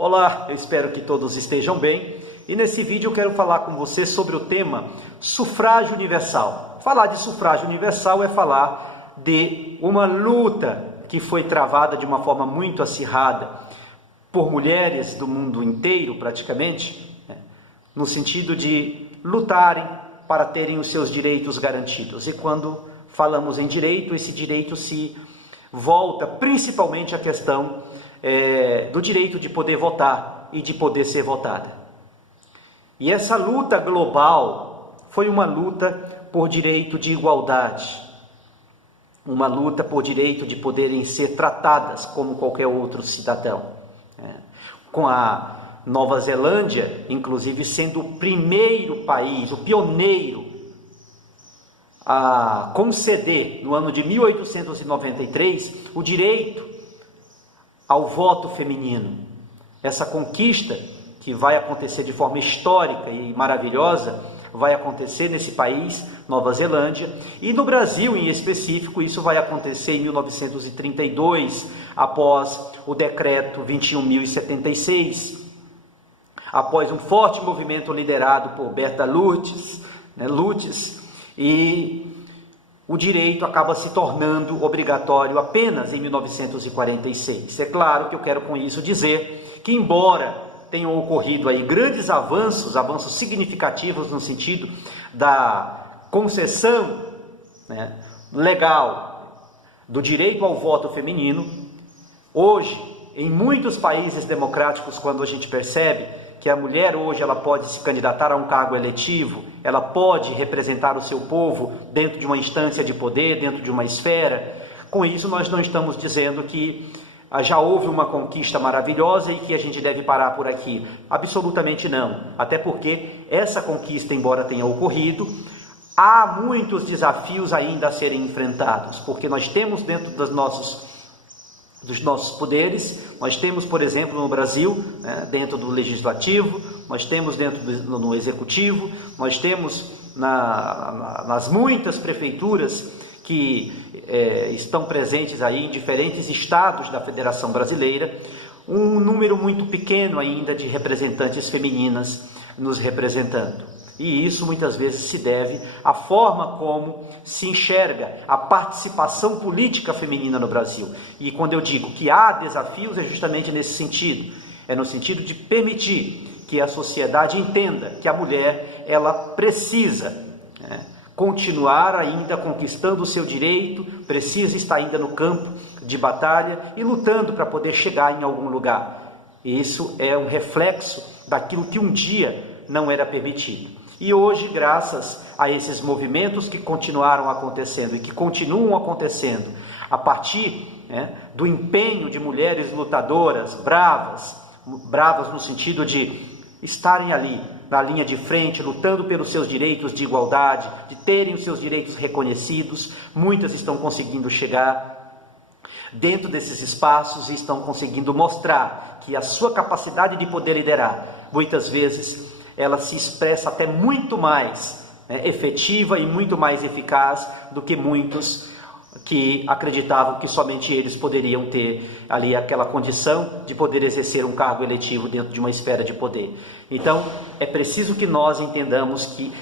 Olá, eu espero que todos estejam bem e nesse vídeo eu quero falar com você sobre o tema sufrágio universal. Falar de sufrágio universal é falar de uma luta que foi travada de uma forma muito acirrada por mulheres do mundo inteiro praticamente, no sentido de lutarem para terem os seus direitos garantidos. E quando falamos em direito, esse direito se volta principalmente à questão do direito de poder votar e de poder ser votada. E essa luta global foi uma luta por direito de igualdade, uma luta por direito de poderem ser tratadas como qualquer outro cidadão. Com a Nova Zelândia, inclusive, sendo o primeiro país, o pioneiro, a conceder, no ano de 1893, o direito ao voto feminino. Essa conquista, que vai acontecer de forma histórica e maravilhosa, vai acontecer nesse país, Nova Zelândia, e no Brasil em específico, isso vai acontecer em 1932, após o decreto 21.076, após um forte movimento liderado por Berta Lutz, e o direito acaba se tornando obrigatório apenas em 1946. É claro que eu quero com isso dizer que, embora tenham ocorrido aí grandes avanços significativos no sentido da concessão legal do direito ao voto feminino, hoje, em muitos países democráticos, quando a gente percebe que a mulher hoje ela pode se candidatar a um cargo eletivo, ela pode representar o seu povo dentro de uma instância de poder, dentro de uma esfera. Com isso, nós não estamos dizendo que já houve uma conquista maravilhosa e que a gente deve parar por aqui. Absolutamente não. Até porque essa conquista, embora tenha ocorrido, há muitos desafios ainda a serem enfrentados, porque nós temos dentro dos nossos poderes, nós temos, por exemplo, no Brasil, dentro do legislativo, nós temos no executivo, nós temos nas muitas prefeituras que estão presentes aí em diferentes estados da Federação Brasileira, um número muito pequeno ainda de representantes femininas nos representando. E isso muitas vezes se deve à forma como se enxerga a participação política feminina no Brasil. E quando eu digo que há desafios, é justamente nesse sentido. É no sentido de permitir que a sociedade entenda que a mulher, ela precisa continuar ainda conquistando o seu direito, precisa estar ainda no campo de batalha e lutando para poder chegar em algum lugar. Isso é um reflexo daquilo que um dia não era permitido. E hoje, graças a esses movimentos que continuaram acontecendo e que continuam acontecendo, a partir do empenho de mulheres lutadoras, bravas no sentido de estarem ali na linha de frente, lutando pelos seus direitos de igualdade, de terem os seus direitos reconhecidos, muitas estão conseguindo chegar dentro desses espaços e estão conseguindo mostrar que a sua capacidade de poder liderar, muitas vezes, ela se expressa até muito mais efetiva e muito mais eficaz do que muitos que acreditavam que somente eles poderiam ter ali aquela condição de poder exercer um cargo eletivo dentro de uma esfera de poder. Então, é preciso que nós entendamos que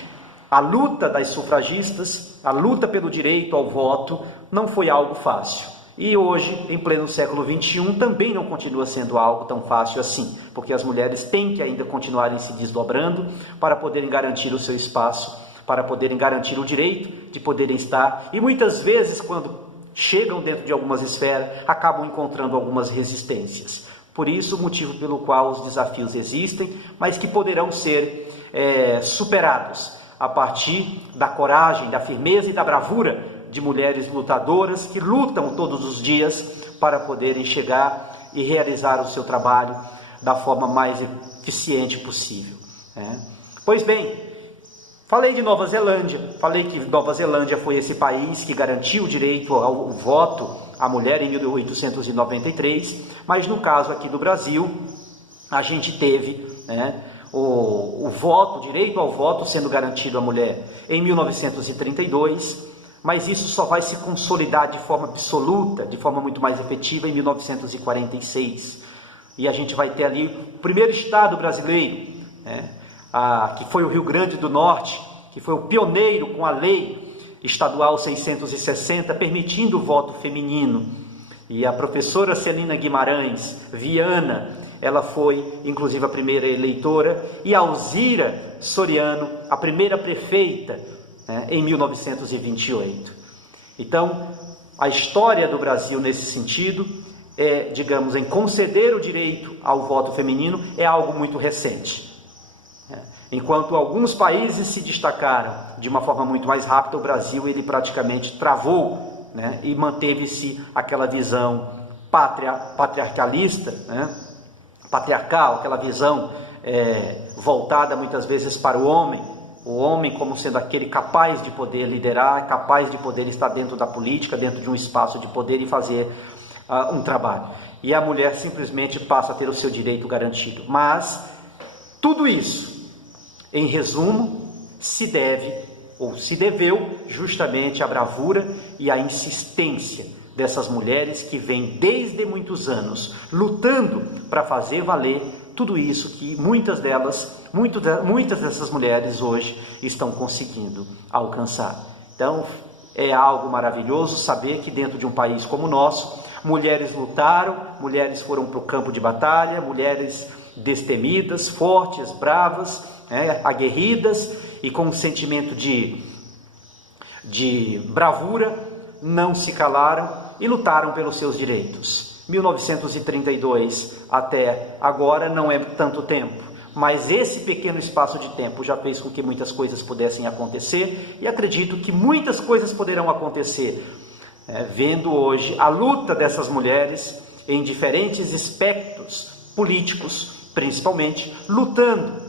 a luta das sufragistas, a luta pelo direito ao voto, não foi algo fácil. E hoje, em pleno século XXI, também não continua sendo algo tão fácil assim, porque as mulheres têm que ainda continuarem se desdobrando para poderem garantir o seu espaço, para poderem garantir o direito de poderem estar, e muitas vezes, quando chegam dentro de algumas esferas, acabam encontrando algumas resistências. Por isso, o motivo pelo qual os desafios existem, mas que poderão ser superados a partir da coragem, da firmeza e da bravura de mulheres lutadoras que lutam todos os dias para poderem chegar e realizar o seu trabalho da forma mais eficiente possível. Pois bem, falei de Nova Zelândia, falei que Nova Zelândia foi esse país que garantiu o direito ao voto à mulher em 1893, mas no caso aqui do Brasil, a gente teve o voto, o direito ao voto sendo garantido à mulher em 1932, mas isso só vai se consolidar de forma absoluta, de forma muito mais efetiva em 1946, e a gente vai ter ali o primeiro estado brasileiro, né, que foi o Rio Grande do Norte, que foi o pioneiro com a lei estadual 660, permitindo o voto feminino. E a professora Celina Guimarães Viana, ela foi inclusive a primeira eleitora, e Alzira Soriano, a primeira prefeita, né, em 1928. Então, a história do Brasil nesse sentido, digamos, em conceder o direito ao voto feminino, é algo muito recente. Enquanto alguns países se destacaram de uma forma muito mais rápida, o Brasil ele praticamente travou, né, e manteve-se aquela visão patriarcalista, né, patriarcal, aquela visão voltada muitas vezes para o homem como sendo aquele capaz de poder liderar, capaz de poder estar dentro da política, dentro de um espaço de poder e fazer um trabalho. E a mulher simplesmente passa a ter o seu direito garantido. Mas tudo isso, em resumo, se deve ou se deveu justamente à bravura e à insistência dessas mulheres que vêm desde muitos anos lutando para fazer valer tudo isso que muitas dessas mulheres hoje estão conseguindo alcançar. Então, é algo maravilhoso saber que dentro de um país como o nosso, mulheres lutaram, mulheres foram para o campo de batalha, mulheres destemidas, fortes, bravas, aguerridas e com um sentimento de bravura, não se calaram e lutaram pelos seus direitos. 1932 até agora não é tanto tempo, mas esse pequeno espaço de tempo já fez com que muitas coisas pudessem acontecer, e acredito que muitas coisas poderão acontecer, vendo hoje a luta dessas mulheres em diferentes aspectos políticos, principalmente, lutando,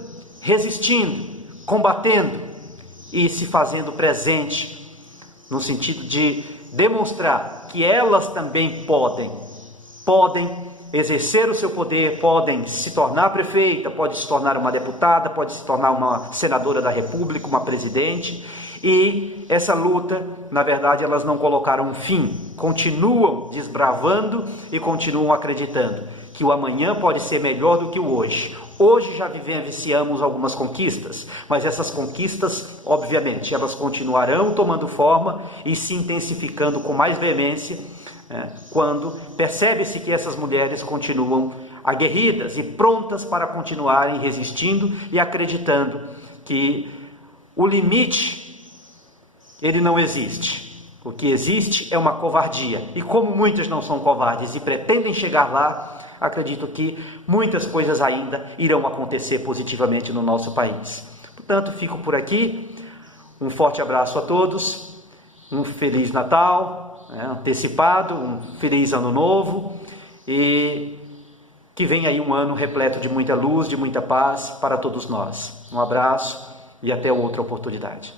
resistindo, combatendo e se fazendo presente, no sentido de demonstrar que elas também podem exercer o seu poder, podem se tornar prefeita, pode se tornar uma deputada, pode se tornar uma senadora da República, uma presidente. E essa luta, na verdade, elas não colocaram um fim, continuam desbravando e continuam acreditando que o amanhã pode ser melhor do que o hoje. Hoje já vivenciamos algumas conquistas, mas essas conquistas, obviamente, elas continuarão tomando forma e se intensificando com mais veemência, quando percebe-se que essas mulheres continuam aguerridas e prontas para continuarem resistindo e acreditando que o limite, ele não existe. O que existe é uma covardia. E como muitas não são covardes e pretendem chegar lá, acredito que muitas coisas ainda irão acontecer positivamente no nosso país. Portanto, fico por aqui. Um forte abraço a todos. Um Feliz Natal, antecipado, um Feliz Ano Novo, e que venha aí um ano repleto de muita luz, de muita paz para todos nós. Um abraço e até outra oportunidade.